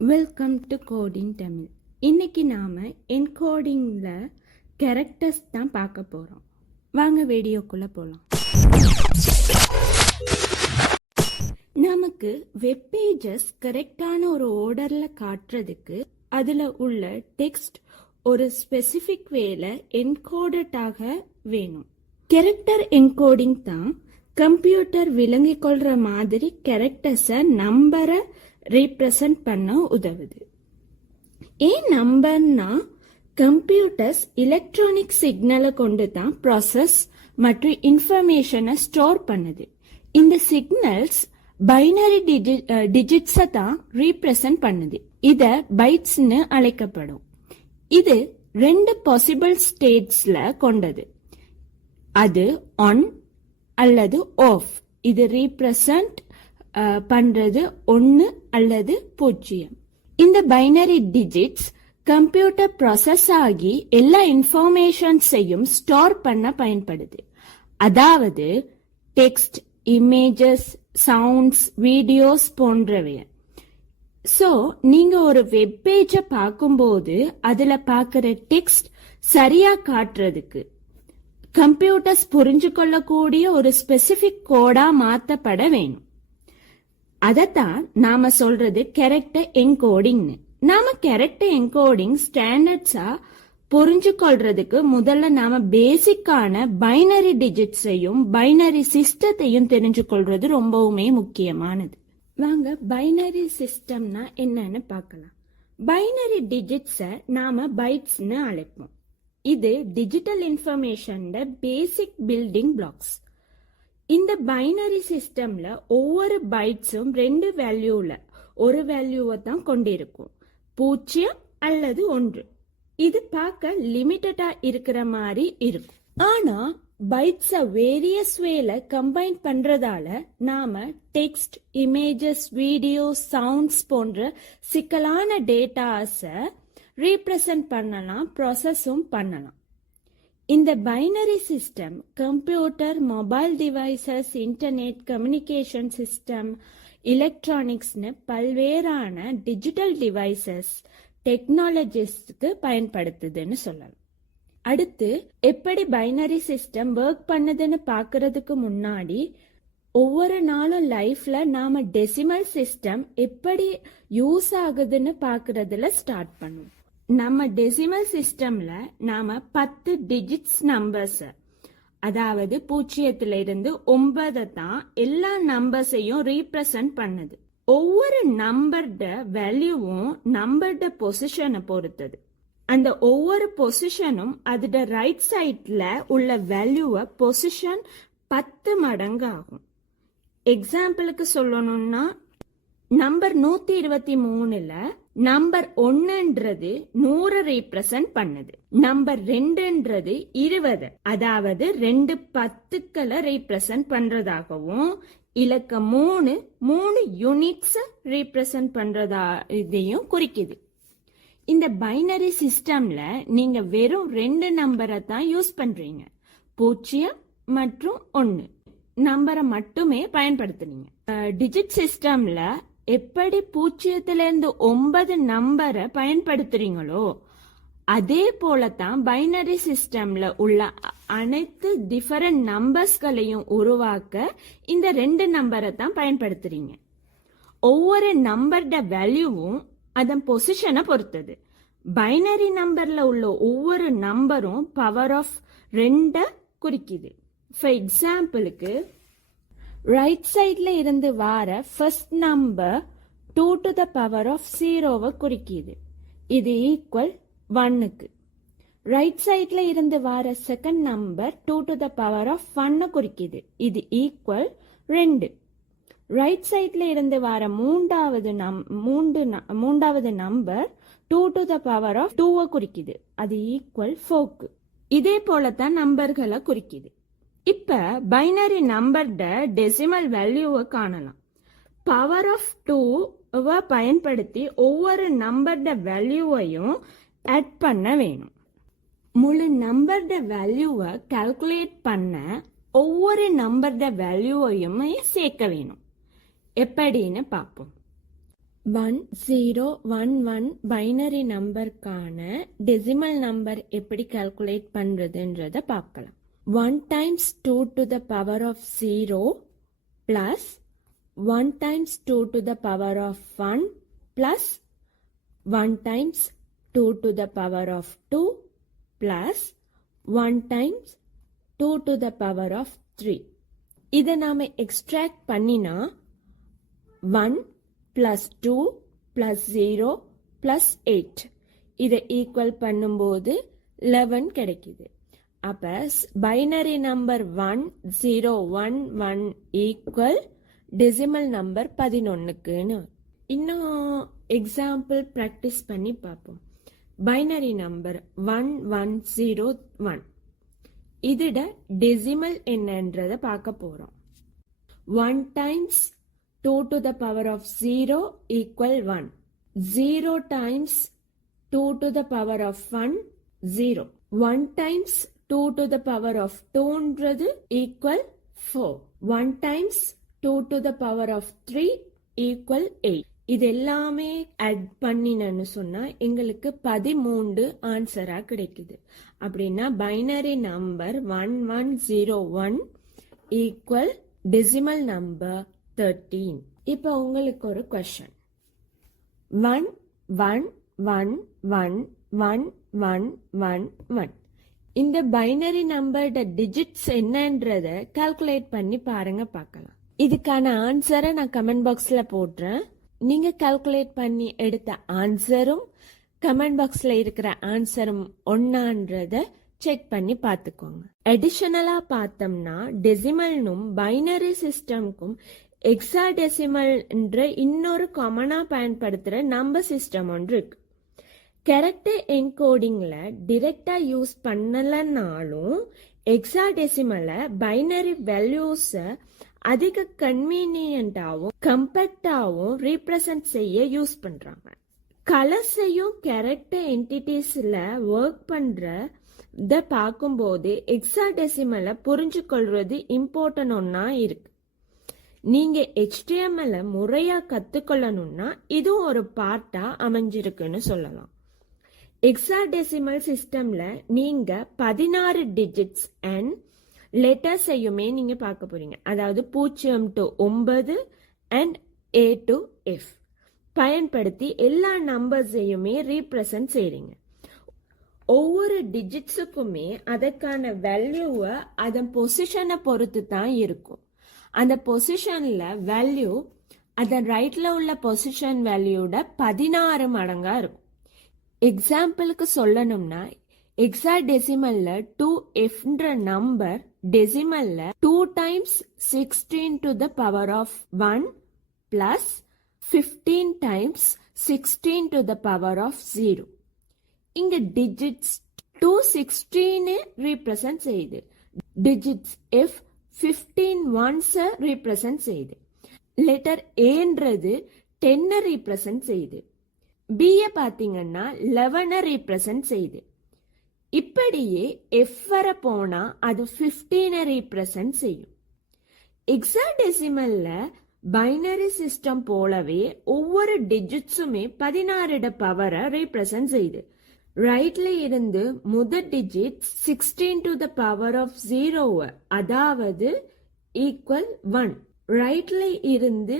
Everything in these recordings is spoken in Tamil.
வெல்கம் டு கோடிங் தமிழ் இன்னைக்கு நாம் என்கோடிங்கில் கேரக்டர்ஸ் தான் பார்க்க போகிறோம் வாங்க வீடியோக்குள்ளே போகலாம் நமக்கு வெப் பேஜஸ் கரெக்டான ஒரு ஆர்டரில் காட்டுறதுக்கு அதில் உள்ள டெக்ஸ்ட் ஒரு ஸ்பெசிஃபிக் வேல என்கோடட்டாக வேணும். கேரக்டர் என்கோடிங் தான் கம்ப்யூட்டர் விளங்கிக் கொள்கிற மாதிரி கேரக்டர்ஸை நம்பரை ரீப்ரசன்ட் பண்ண உதவுது. ஏன் நம்பர்னா கம்ப்யூட்டர்ஸ் எலக்ட்ரானிக் சிக்னலை கொண்டு தான் ப்ராசஸ் மற்றும் இன்ஃபர்மேஷனை ஸ்டோர் பண்ணுது. இந்த சிக்னல்ஸ் பைனரி டிஜிட்ஸை தான் ரீப்ரசன்ட் பண்ணுது. இத பைட்ஸ்னு அழைக்கப்படும். இது ரெண்டு பாசிபிள் ஸ்டேட்ஸ்ல கொண்டது. அது ஆன் அல்லது ஆஃப் இது ரீப்ரசன்ட் பண்றது ஒன்று அல்லது பூஜ்ஜியம். இந்த பைனரி டிஜிட்ஸ் கம்ப்யூட்டர் ப்ராசஸ் ஆகி எல்லா இன்ஃபர்மேஷன்ஸையும் ஸ்டோர் பண்ண பயன்படுது. அதாவது டெக்ஸ்ட் இமேஜஸ் சவுண்ட்ஸ் வீடியோஸ் போன்றவை. ஸோ நீங்க ஒரு வெப் பேஜை பார்க்கும்போது அதுல பார்க்குற டெக்ஸ்ட் சரியா காட்டுறதுக்கு கம்ப்யூட்டர்ஸ் புரிஞ்சு கொள்ளக்கூடிய ஒரு ஸ்பெசிபிக் கோடா மாத்தப்பட வேணும். அதத்தான் நாம சொல்றது கேரக்டர் என்கோடிங்னு நாம கேரக்டர் என்கோடிங் ஸ்டாண்டர்ட்ஸா புரிஞ்சு கொள்றதுக்கு முதல்ல நாம பேசிக்கான பைனரி டிஜிட்ஸையும் பைனரி சிஸ்டத்தையும் தெரிஞ்சு கொள்றது ரொம்பவுமே முக்கியமானது. வாங்க பைனரி சிஸ்டம்னா என்னன்னு பார்க்கலாம். பைனரி டிஜிட்ஸை நாம பைட்ஸ்னு அழைப்போம். இது digital information basic building blocks இந்த பைனரி சிஸ்டம்ல ஒவ்வொரு பைட்ஸும் ரெண்டு வேல்யூல ஒரு வேல்யூவை தான் கொண்டிருக்கும். பூஜ்ஜியம் அல்லது ஒன்று. இது பார்க்க லிமிட்டடா இருக்கிற மாதிரி இருக்கும். ஆனா பைட்ஸ வேரியஸ் வேல கம்பைன் பண்றதால நாம டெக்ஸ்ட் இமேஜஸ் வீடியோ சவுண்ட்ஸ் போன்ற சிக்கலான டேட்டாஸை ரீப்ரசன்ட் பண்ணலாம் ப்ராசஸும் பண்ணலாம். இந்த binary system computer mobile devices internet communication system எலக்ட்ரானிக்ஸ்னு பல்வேறான டிஜிட்டல் டிவைசஸ் டெக்னாலஜிஸ்க்கு பயன்படுத்துதுன்னு சொல்லலாம். அடுத்து எப்படி பைனரி சிஸ்டம் ஒர்க் பண்ணுதுன்னு பார்க்கறதுக்கு முன்னாடி ஒவ்வொரு நாளும் லைஃப்ல நாம டெசிமல் சிஸ்டம் எப்படி யூஸ் ஆகுதுன்னு பார்க்கறதுல ஸ்டார்ட் பண்ணுவோம் நம்ம டெசிமல் சிஸ்டம்ல நாம பத்து டிஜிட்ஸ் நம்பர்ஸ் அதாவது பூஜ்ஜியத்துல இருந்து ஒன்பதை தான் எல்லா நம்பர்ஸையும் ரீப்ரசன்ட் பண்ணுது. ஒவ்வொரு நம்பர்ட வேல்யூவும் நம்பர்ட பொசிஷனை பொறுத்தது. அந்த ஒவ்வொரு பொசிஷனும் அதோட ரைட் சைட்ல உள்ள வேல்யூவை பொசிஷன் பத்து மடங்கு ஆகும். எக்ஸாம்பிளுக்கு சொல்லணும்னா நம்பர் நூத்தி இருபத்தி மூணுல நம்பர் ஒன்னுன்றது நூறு ரீப்ரசன்ட் பண்ணுது. நம்பர் ரெண்டுன்றது இருபது அதாவது ரெண்டு பத்துக்களை ரீப்ரசன்ட் பண்றதாகவும் இலக்கம் மூணு மூணு யூனிட்ஸ் ரீப்ரசன்ட் பண்றதா இதையும் குறிக்குது. இந்த பைனரி சிஸ்டம்ல நீங்க வெறும் ரெண்டு நம்பரை தான் யூஸ் பண்றீங்க. பூஜ்ஜியம் மற்றும் ஒன்னு. நம்பரை மட்டுமே பயன்படுத்துறீங்க டிஜிட் சிஸ்டம்ல எப்படி பூஜ்ஜியத்துல இருந்து ஒன்பது நம்பரை பயன்படுத்துறீங்களோ அதே போலதான் பைனரி சிஸ்டம்ல உள்ள அனைத்து டிஃபரண்ட் நம்பர்ஸ்களையும் உருவாக்க இந்த ரெண்டு நம்பரை தான் பயன்படுத்துறீங்க. ஒவ்வொரு நம்பர்ட வேல்யூவும் அதன் பொசிஷனை பொறுத்தது. பைனரி நம்பர்ல உள்ள ஒவ்வொரு நம்பரும் பவர் ஆஃப் ரெண்ட குறிக்குது. ஃபார் எக்ஸாம்பிளுக்கு ரைட் சைட்ல இருந்து வார first number two to the power of ஜீரோவை குறிக்கிது. இது ஈக்குவல் ஒன்னுக்கு ரைட் சைட்ல இருந்து வார second number two to the power of ஒன்னு குறிக்கிது. இது ஈக்குவல் ரெண்டு. ரைட் சைட்ல இருந்து வர மூன்றாவது நம் மூன்று மூன்றாவது number two to the power of டூவை குறிக்குது. அது ஈக்குவல் ஃபோக்கு இதே போலத்தான் நம்பர்களை குறிக்குது. இப்ப பைனரி நம்பர்ட டெசிமல் வேல்யூவை காணலாம். பவர் ஆஃப் டூவை பயன்படுத்தி ஒவ்வொரு நம்பர்ட வேல்யூவையும் ஆட் பண்ண வேணும். முழு நம்பர்ட வேல்யூவை கால்குலேட் பண்ண ஒவ்வொரு நம்பர்ட வேல்யூவையும் சேர்க்க வேணும். எப்படின்னு பார்ப்போம் one zero one one binary நம்பருக்கான decimal number எப்படி கால்குலேட் பண்ணுறதுன்றத பார்க்கலாம் 1 times 2 to the power of 0 plus 1 times 2 to the power of 1 plus 1 times 2 to the power of 2 plus 1 times 2 to the power of 3. இதை நாம் extract பண்ணினா 1 plus 2 plus 0 plus 8 இதை equal பண்ணும்போது 11 கிடைக்கிது அப்போ binary number one zero one one equal decimal number பதினொன்றுக்குன்னு இன்னும் எக்ஸாம்பிள் ப்ராக்டிஸ் பண்ணி பார்ப்போம். Binary number one one zero one இதோட டெசிமல் என்னன்றதை பார்க்க போகிறோம் one times two to the power of zero equal one zero times two to the power of one zero one times two to the power of டூன்றது equal four one times two to the power of three equal eight இது எல்லாமே ஆட் பண்ணினு சொன்னா எங்களுக்கு பதிமூன்று ஆன்சரா கிடைக்குது. அப்படின்னா binary number one one zero one equal decimal number thirteen இப்போ உங்களுக்கு ஒரு question one one one one one one one one இந்த பைனரி நம்பரோட டிஜிட்ஸ் என்னன்றத கால்குலேட் பண்ணி பாருங்க பார்க்கலாம். இதுக்கான ஆன்சரை நான் கமெண்ட் பாக்ஸ்ல போடுறேன் நீங்க கால்குலேட் பண்ணி எடுத்த ஆன்சரும் கமெண்ட் பாக்ஸ்ல இருக்கிற ஆன்சரும் ஒன்னான்றத செக் பண்ணி பார்த்துக்கோங்க. அடிஷனலா பார்த்தோம்னா டெசிமல்னும் பைனரி சிஸ்டம்க்கும் எக்ஸா டெசிமல்ன்ற இன்னொரு காமனா பயன்படுத்துற நம்பர் சிஸ்டம் ஒன்று இருக்கு. கேரக்டர் என்கோடிங்ல டிரெக்டா யூஸ் பண்ணலனாலும் எக்ஸாடெசிமலை பைனரி வேல்யூஸை அதிக கன்வீனியண்ட்டாகவும் கம்பேக்டாகவும் ரீப்ரசன்ட் செய்ய யூஸ் பண்றாங்க. கலர்ஸையும் கேரக்டர் என்டிட்டிஸ்ல ஒர்க் பண்ற இதை பார்க்கும்போது எக்ஸாடெசிமலை புரிஞ்சு கொள்வது இம்பார்ட்டன் ஒன்னா இருக்கு. நீங்க HTML முறையாக முறையா கத்துக்கொள்ளணும்னா இதுவும் ஒரு பார்ட்டா அமைஞ்சிருக்குன்னு சொல்லலாம். எக்ஸாடெசிமல் சிஸ்டம்ல நீங்க பதினாறு டிஜிட்ஸ் அண்ட் லெட்டர்ஸையுமே நீங்க பார்க்க போறீங்க. அதாவது பூஜ்ஜியம் டு ஒன்பது அண்ட் ஏ டு எஃப் பயன்படுத்தி எல்லா நம்பர்ஸையுமே ரீப்ரசன்ட் செய்றீங்க. ஒவ்வொரு டிஜிட்ஸுக்குமே அதற்கான வேல்யூவை அதன் பொசிஷனை பொறுத்து தான் இருக்கும். அந்த பொசிஷனில் வேல்யூ அதன் ரைட்டில் உள்ள பொசிஷன் வேல்யூட பதினாறு மடங்காக இருக்கும். எக்ஸாம்பிளுக்கு சொல்லணும்னா எக்ஸா டெசிமல்ல டூ எஃப்ன்ற number டெசிமல்ல two times sixteen to the power of one plus fifteen times sixteen to the power of zero இங்க டிஜிட்ஸ் டூ சிக்ஸ்டீனு ரீப்ரசன்ட் செய்யுது. டிஜிட்ஸ் எஃப் ஃபிஃப்டீன் ஒன்ஸை ரீப்ரசன்ட் செய்யுது. லெட்டர் ஏன்றது டென்னை ரீப்ரசன்ட் செய்யுது. பிஏ பார்த்தீங்கன்னா லெவனை ரீப்ரசன்ட் செய்யுது இப்படியே எஃப் வர போனால் அது ஃபிஃப்டீனை ரீப்ரசன்ட் செய்யும். எக்ஸாடெசிமல்ல பைனரி சிஸ்டம் போலவே ஒவ்வொரு டிஜிட்ஸுமே பதினாறிட பவரை ரீப்ரசன்ட் செய்யுது ரைட்ல இருந்து முதல் digit sixteen to the power of zero அதாவது ஈக்குவல் ஒன் ரைட்ல இருந்து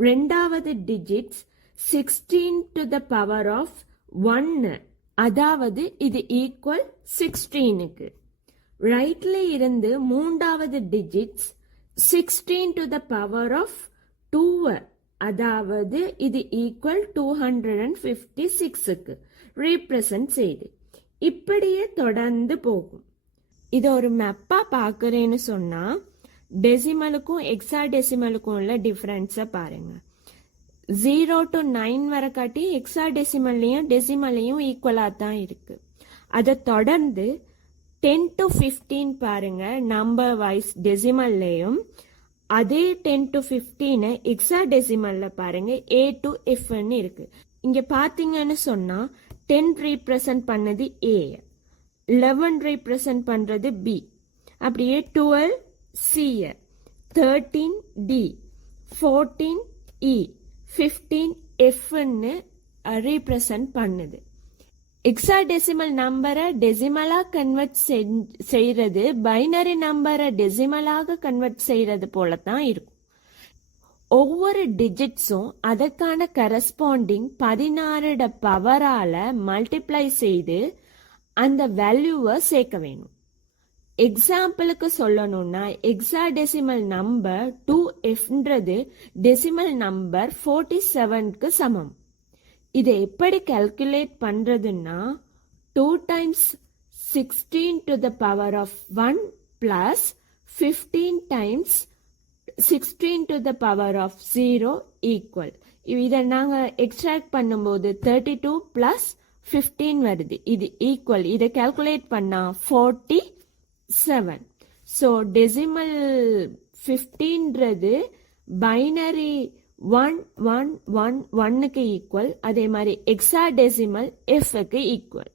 ரெண்டாவது digits sixteen to the power of ஒன்னு அதாவது இது ஈக்குவல் சிக்ஸ்டீனுக்கு ரைட்ல இருந்து மூன்றாவது digits sixteen to the power of two அதாவது இது equal two hundred and fifty சிக்ஸுக்கு ரீப்ரசன்ட் செய்து. இப்படியே தொடர்ந்து போகும். இதை ஒரு மெப்பா பார்க்குறேன்னு சொன்னால் டெசிமலுக்கும் எக்ஸா டெசிமலுக்கும் உள்ள டிஃப்ரென்ஸை பாருங்கள் ஜீரோ டு நைன் வரைக்காட்டி காட்டி எக்ஸா டெசிமல்லையும் டெசிமல்லையும் ஈக்குவலாக தான் இருக்குது அதை தொடர்ந்து டென் டு ஃபிஃப்டீன் பாருங்க நம்பர் வைஸ் டெசிமல்லையும் அதே டென் டு ஃபிஃப்டீனை எக்ஸா டெசிமல்ல பாருங்க ஏ டு எஃப்னு இருக்குது இங்கே பார்த்தீங்கன்னு சொன்னால் டென் ரீப்ரசன்ட் பண்ணது ஏ லெவன் ரீப்ரசன்ட் பண்ணுறது பி அப்படியே twelve C thirteen D fourteen E fifteen எஃப்னு represent பண்ணுது. எக்ஸாடெசிமல் நம்பரை டெசிமலாக கன்வெர்ட் செய்கிறது பைனரி நம்பரை டெசிமலாக கன்வெர்ட் செய்கிறது போல தான் இருக்கும். ஒவ்வொரு டிஜிட்ஸும் அதற்கான கரஸ்பாண்டிங் பதினாறுட பவரால் மல்டிப்ளை செய்து அந்த வேல்யூவை சேர்க்க வேணும். எக்ஸாம்பிளுக்கு சொல்லணும்னா எக்ஸாடெசிமல் நம்பர் டூ எஃப்ன்றது டெசிமல் நம்பர் ஃபோர்ட்டி செவனுக்கு சமம். இதை எப்படி கேல்குலேட் பண்ணுறதுன்னா two times sixteen to the power of one plus fifteen times sixteen to the power of zero equal இதை நாங்கள் எக்ஸ்ட்ராக்ட் பண்ணும்போது தேர்ட்டி டூ பிளஸ் ஃபிஃப்டீன் வருது. இது ஈக்குவல் இதை கேல்குலேட் பண்ணால் ஃபோர்ட்டி செவன் ஸோ டெசிமல் ஃபிஃப்டீன்றது பைனரி ஒன் ஒன் ஒன் ஒன்னுக்கு ஈக்குவல் அதே மாதிரி எக்ஸா டெசிமல் எஃப்க்கு ஈக்குவல்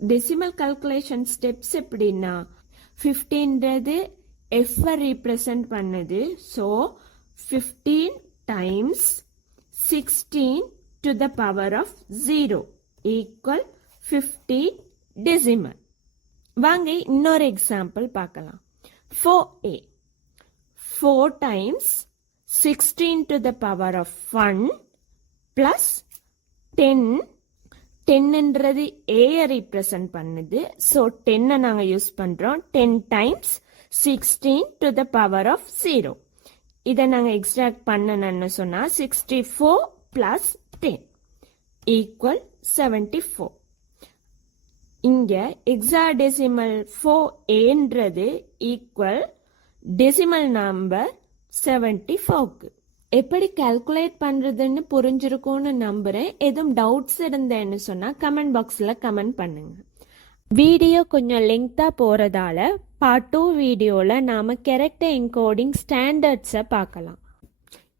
டெசிமல் கல்குலேஷன் ஸ்டெப்ஸ் எப்படின்னா ஃபிஃப்டீன்றது எஃப்ஐ ரீப்ரசன்ட் பண்ணுது. So fifteen times sixteen to the power of zero equal fifteen decimal வாங்க இன்னொரு எக்ஸாம்பிள் பார்க்கலாம். Four A four times sixteen to the power of one plus ten டென்ன்றது ஏயை ரீப்ரசன்ட் பண்ணுது. ஸோ டென்னை நாங்கள் யூஸ் பண்ணுறோம் ten times sixteen to the power of zero இதை நாங்கள் எக்ஸ்ட்ராக்ட் பண்ணணும்னு சொன்னால் sixty four plus ten equal seventy four இங்க எக்ஸாடெசிமல் ஃபோர் ஏன்றது ஈக்குவல் டெசிமல் நம்பர் செவன்டி ஃபோர்க்கு எப்படி கால்குலேட் பண்ணுறதுன்னு புரிஞ்சிருக்கும்னு நம்புகிறேன் எதுவும் டவுட்ஸ் இருந்தேன்னு சொன்னால் கமெண்ட் பாக்ஸில் கமெண்ட் பண்ணுங்க. வீடியோ கொஞ்சம் லெங்க்தாக போகிறதால பார்ட் டூ வீடியோவில் நாம் கேரக்டர் என்கோடிங் ஸ்டாண்டர்ட்ஸை பார்க்கலாம்.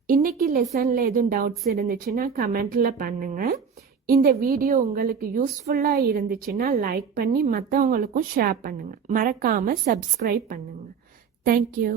இன்னைக்கு லெசனில் எதுவும் டவுட்ஸ் இருந்துச்சுன்னா கமெண்ட்டில் பண்ணுங்கள் இந்த வீடியோ உங்களுக்கு யூஸ்ஃபுல்லாக இருந்துச்சுன்னா லைக் பண்ணி மற்றவங்களுக்கும் ஷேர் பண்ணுங்கள் மறக்காமல் சப்ஸ்கிரைப் பண்ணுங்கள் தேங்க்யூ